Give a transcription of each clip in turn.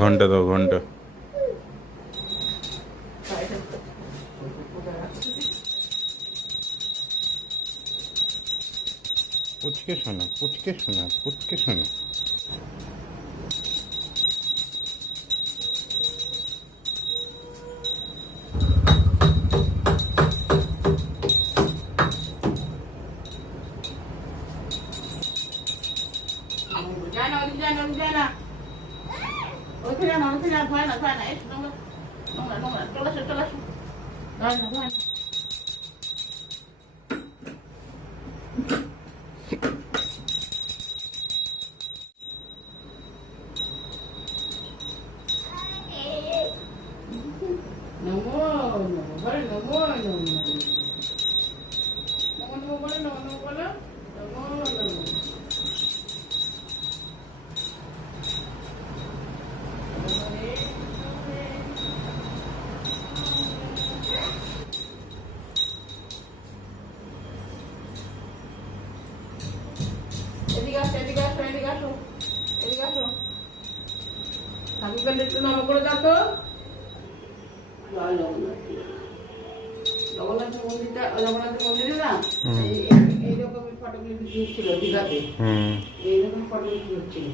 ঘন্টা দাও ঘন্টা। পুচকে শোনা পুচকে শোনা পুচকে শোনা। এদিকে আসো এদিকে আসো এদিকে আসো এদিকে আসো। ঠাকুরকে একটু নম করে দাও তো। জয় জগন্নাথ মন্দিরটা জগন্নাথ মন্দিরে না এইরকম ফটোগুলি বিক্রি হচ্ছিল দীঘাতে। এইরকম ফটোগুলি বিক্রি হচ্ছিল।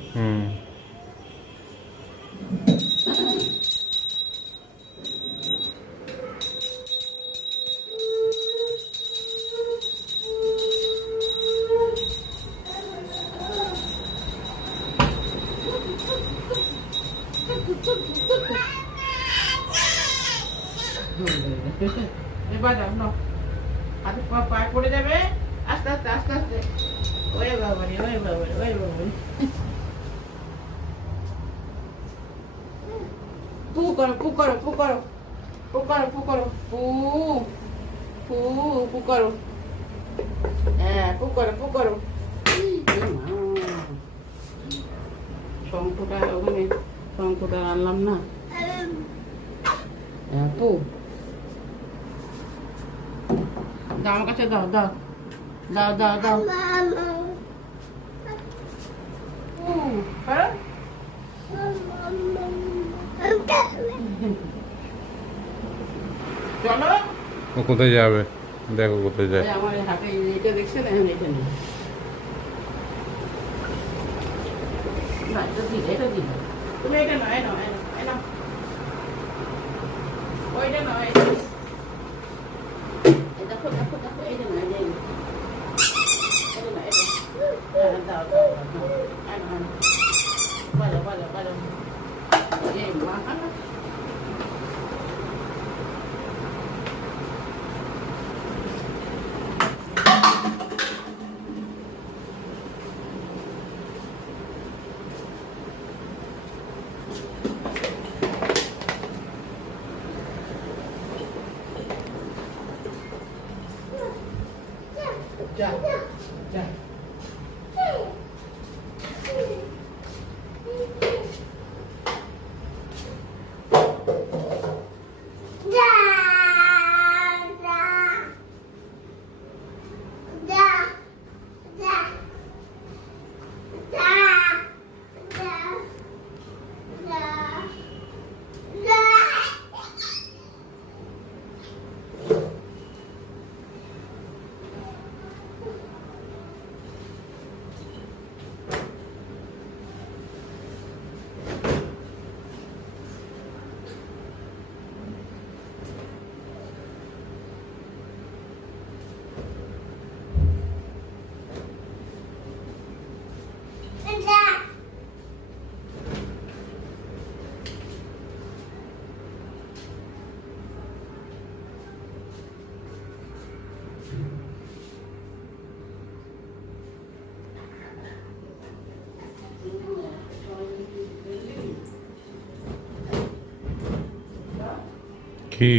এবার যাও নাও হাতে পায়ে পড়ে যাবে আস্তে আস্তে আস্তে আস্তে। ওরে বাবারে ওরে বাবারে ওরে বাবারে। পু করো পু করো পু করো পু করো পু করো পু পু পু করো। হ্যাঁ পু করো পু করো। শঙ্খটা ওখানে শঙ্খটা আনলাম না। হ্যাঁ পু দাও আমার কাছে দাও দাও দাও দাও দাও। চলো ও কোথায় যাবে দেখো কোথায় যায়। আমার হাতে এটা দেখছেন এটা নেই না এটা দিলে এটা দিলে তুমি এটা নয় নয় নয় ওইটা নয়। দেখো দেখো দেখো এই যে নয় এটা নয় এটা দাও দাও ভালো ভালো ভালো এই মা যা যা কি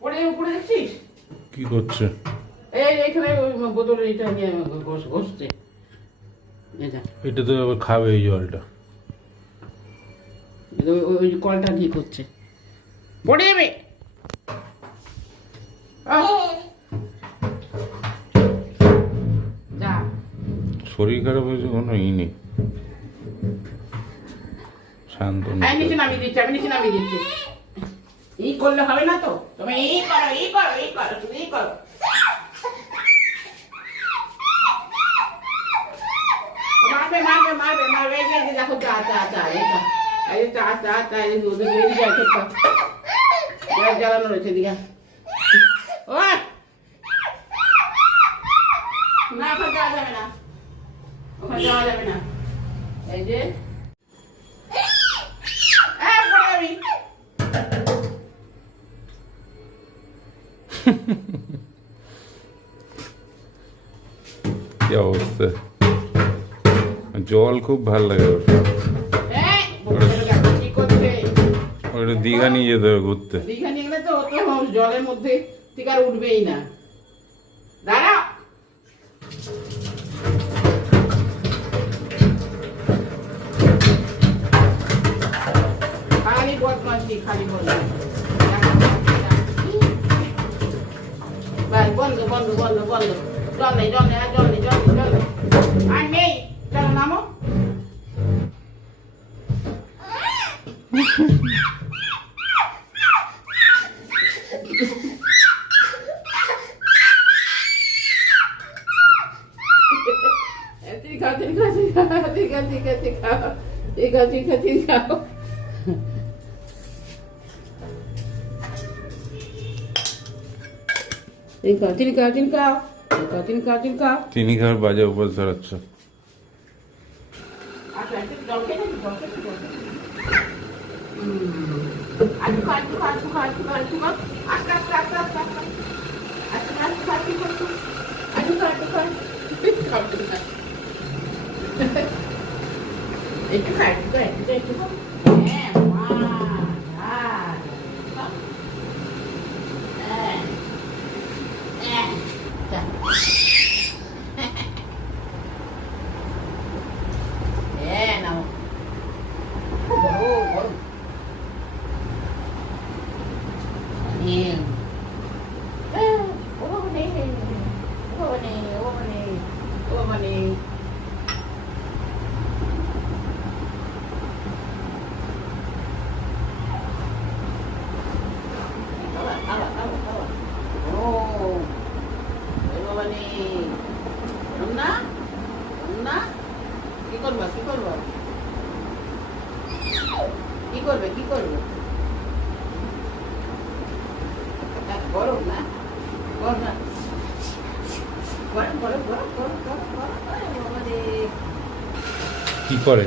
পড়ে উপরে দেখছিস কি করছে? এই এইখানে ওই বোতলের এটা নিয়ে ঘষছে এটা এটা তো আবার খাবে এই জলটা। ওই কলটা ঠিক হচ্ছে, পড়ে যাবে। যা, শরীর খারাপ হয়েছে কোনো নেই, শান্ত আমি নিচে নামিয়ে দিচ্ছি, আমি নিচে নামিয়ে দিচ্ছি। এই করলে হবে না তো, তুমি এই করো, এই করো, এই করো, তুমি এই করো। মারবে মারবে মারবে মারবে, এই যে দেখো চা চা চা, এটা এই চা চা চা, এই ওদের বেরিয়ে যায় ছোট্ট গ্যাস জ্বালানো রয়েছে দিঘা। ও না, ওখানে যাওয়া যাবে না, ওখানে যাওয়া যাবে না। এই যে পড়ে যাবি। কি অবস্থা, জল খুব ভাল লাগে ওর। কি করছে? ওটা দীঘা নিয়ে যেতে হবে ঘুরতে। দীঘা নিয়ে গেলে তো অত জলের মধ্যে ঠিক আর উঠবেই না। দাঁড়া, খালি বদমাশি, খালি বদমাশি। বাস, বন্ধ বন্ধ বন্ধ বন্ধ। জল নেই জল নেই আর জল নেই জল নেই জল নেই আর নেই। চলো নামো। ঠিক আছে ঠিক আছে ঠিক আছে ঠিক আছে খাও, ঠিক আছে ঠিক আছে খাও। চিনকাও চিনকাও চিনকাও চিনকাও চিনকাও। চিনি খাওয়ার বাজে উপর ধরাচ্ছ। আচ্ছা একটু জল খেয়ে নাকি, জল খেয়ে জল খেয়ে। আজু খা আজু খা আজু খা আজু খা আজু খা, আস্তে আস্তে আস্তে আস্তে আস্তে আস্তে আস্তে খা, কি করছো? আজু খা আজু খা, একটু খা একটু খা একটু খা। হ্যাঁ মা, হ্যাঁ হ্যাঁ যা। হ্যাঁ নাও, বড় বড় নেই। ও বাবা নেই, ও বাবা নেই, ও বাবা নেই, ও বাবা নেই। কি করবে কি করবে কি করবে কি করবে? গরম না, গরম না, গরম গরম গরম গরম গরম গরম। কি করে?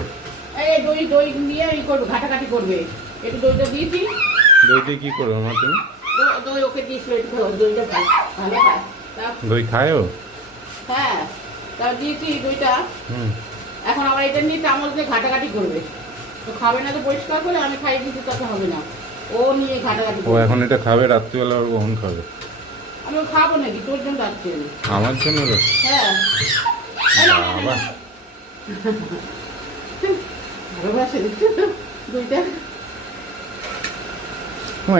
এই দই দই নিয়ে ই করবে, ঘাটাঘাটি করবে। একটু দইটা দিয়েছি। দই দিয়ে কি করো মা তুমি? দই ওকে দিয়েছিল একটু, দইটা খায়, ভালো খায়। দই খায় ও? হ্যাঁ, তা দিয়েছি দইটা। এখন আবার এটা নিয়ে চামচ দিয়ে ঘাটাঘাটি করবে। তো খাবে না তো পরিষ্কার করে আমি খাইয়ে দিতে, তাতে হবে না। ও নিয়ে ঘাটাঘাটি ও করবে। এখন এটা খাবে রাত্রিবেলা, ওর কখন খাবে? আমি ও খাবো নাকি, তোর জন্য রাখছি আমি। আমার জন্য তো? হ্যাঁ বাবা, ভালোবাসে দেখছো তো দইটা।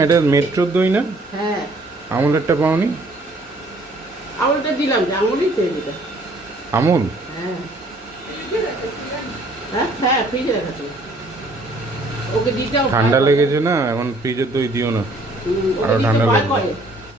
এটা মেট্রোর দই না? হ্যাঁ, আমুলেরটা পাওনি? আমুলটা দিলাম, যে আমুলই তো এটা। আমুল? হ্যাঁ হ্যাঁ হ্যাঁ, ফ্রিজে রাখা ছিল। ওকে দিতে ঠান্ডা লেগেছে না, এখন ফ্রিজের দই দিও না, আরো ঠান্ডা ভয় লাগবে। করে।